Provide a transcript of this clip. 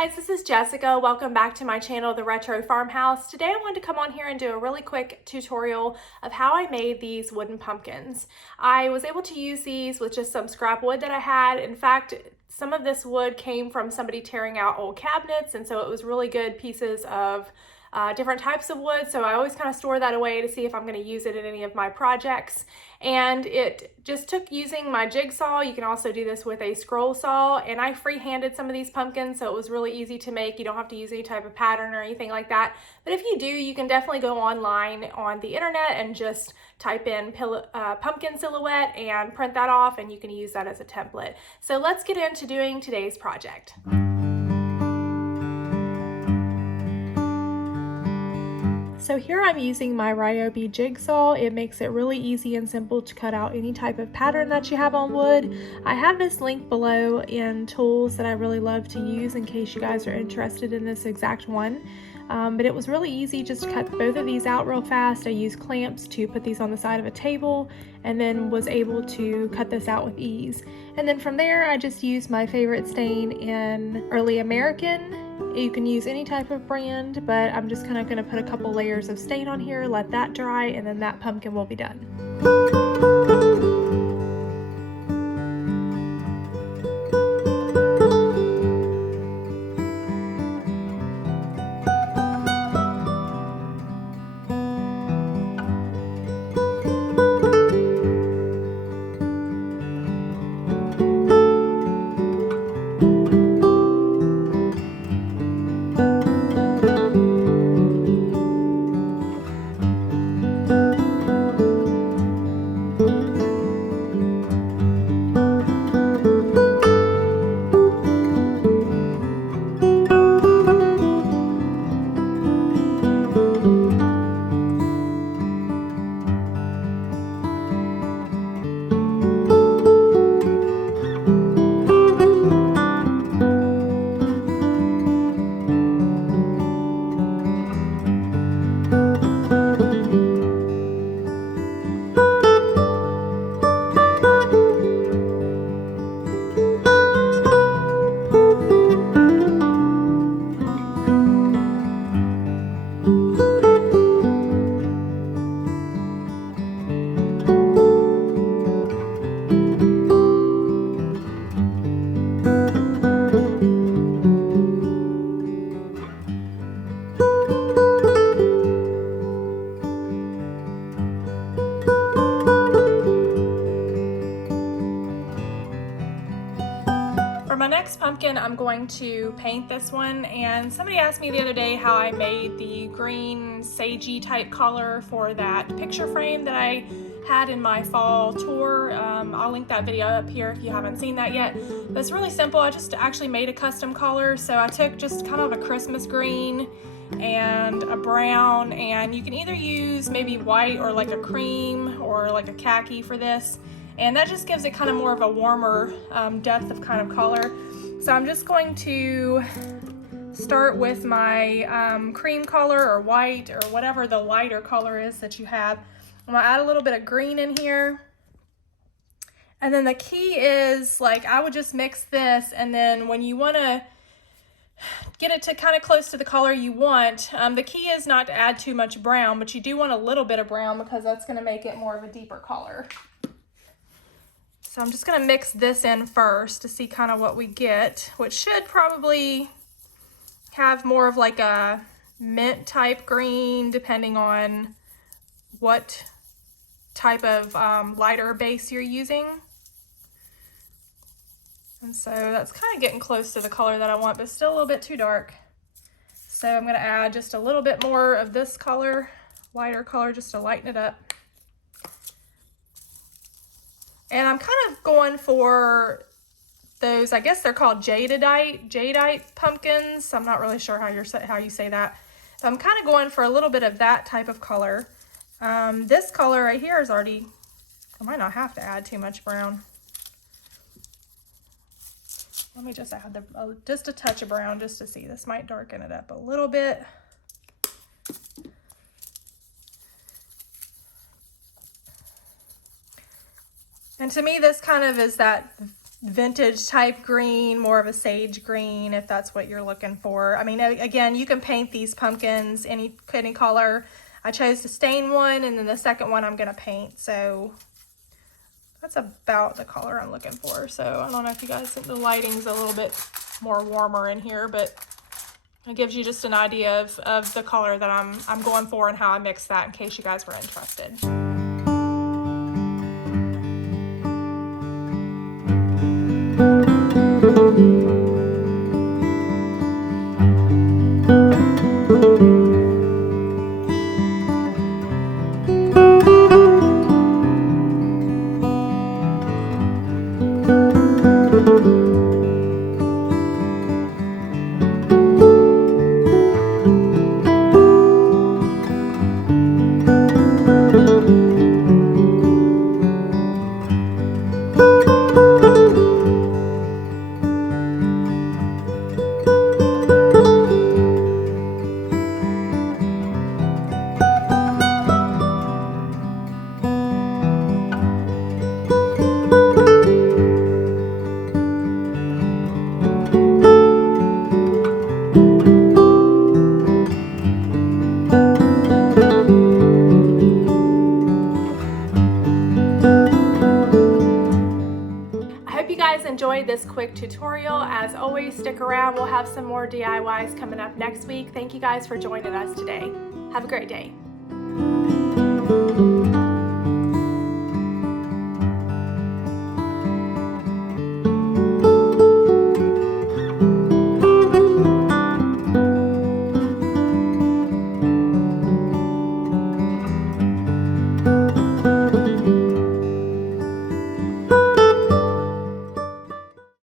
guys, this is Jessica. Welcome back to my channel, The Retro Farmhouse. Today I wanted to come on here and do a really quick tutorial of how I made these wooden pumpkins. I was able to use these with just some scrap wood that I had. In fact, some of this wood came from somebody tearing out old cabinets, and so it was really good pieces of different types of wood, so I always kind of store that away to see if I'm going to use it in any of my projects. And it just took using my jigsaw. You can also do this with a scroll saw, and I free-handed some of these pumpkins, so it was really easy to make. You don't have to use any type of pattern or anything like that, but if you do, you can definitely go online on the internet and just type in pumpkin silhouette and print that off, and you can use that as a template. So let's get into doing today's project. So here I'm using my Ryobi jigsaw. It makes it really easy and simple to cut out any type of pattern that you have on wood. I have this link below in tools that I really love to use in case you guys are interested in this exact one. But it was really easy just to cut both of these out real fast. I used clamps to put these on the side of a table and then was able to cut this out with ease. And then from there I just used my favorite stain in Early American. You can use any type of brand, but I'm just kind of going to put a couple layers of stain on here, let that dry, and then that pumpkin will be done. For my next pumpkin, I'm going to paint this one, and somebody asked me the other day how I made the green sagey type color for that picture frame that I had in my fall tour. I'll link that video up here if you haven't seen that yet. But it's really simple. I just actually made a custom color, so I took just kind of a Christmas green and a brown, and you can either use maybe white or like a cream or like a khaki for this. And that just gives it kind of more of a warmer depth of kind of color. So I'm just going to start with my cream color or white or whatever the lighter color is that you have. I'm gonna add a little bit of green in here. And then the key is, like, I would just mix this, and then when you wanna get it to kind of close to the color you want, the key is not to add too much brown, but you do want a little bit of brown because that's gonna make it more of a deeper color. So I'm just gonna mix this in first to see kind of what we get, which should probably have more of like a mint type green, depending on what type of lighter base you're using. And so that's kind of getting close to the color that I want, but still a little bit too dark. So I'm gonna add just a little bit more of this color, lighter color, just to lighten it up. And I'm kind of going for those, I guess they're called jadeite pumpkins. I'm not really sure how you say that. But I'm kind of going for a little bit of that type of color. This color right here is already, I might not have to add too much brown. Let me just add just a touch of brown just to see. This might darken it up a little bit. And to me, this kind of is that vintage type green, more of a sage green if that's what you're looking for. I mean, again, you can paint these pumpkins any color. I chose to stain one, and then the second one I'm gonna paint. So that's about the color I'm looking for. So I don't know if you guys think the lighting's a little bit more warmer in here, but it gives you just an idea of the color that I'm going for and how I mix that in case you guys were interested. Enjoyed this quick tutorial. As always, stick around. We'll have some more DIYs coming up next week. Thank you guys for joining us today. Have a great day.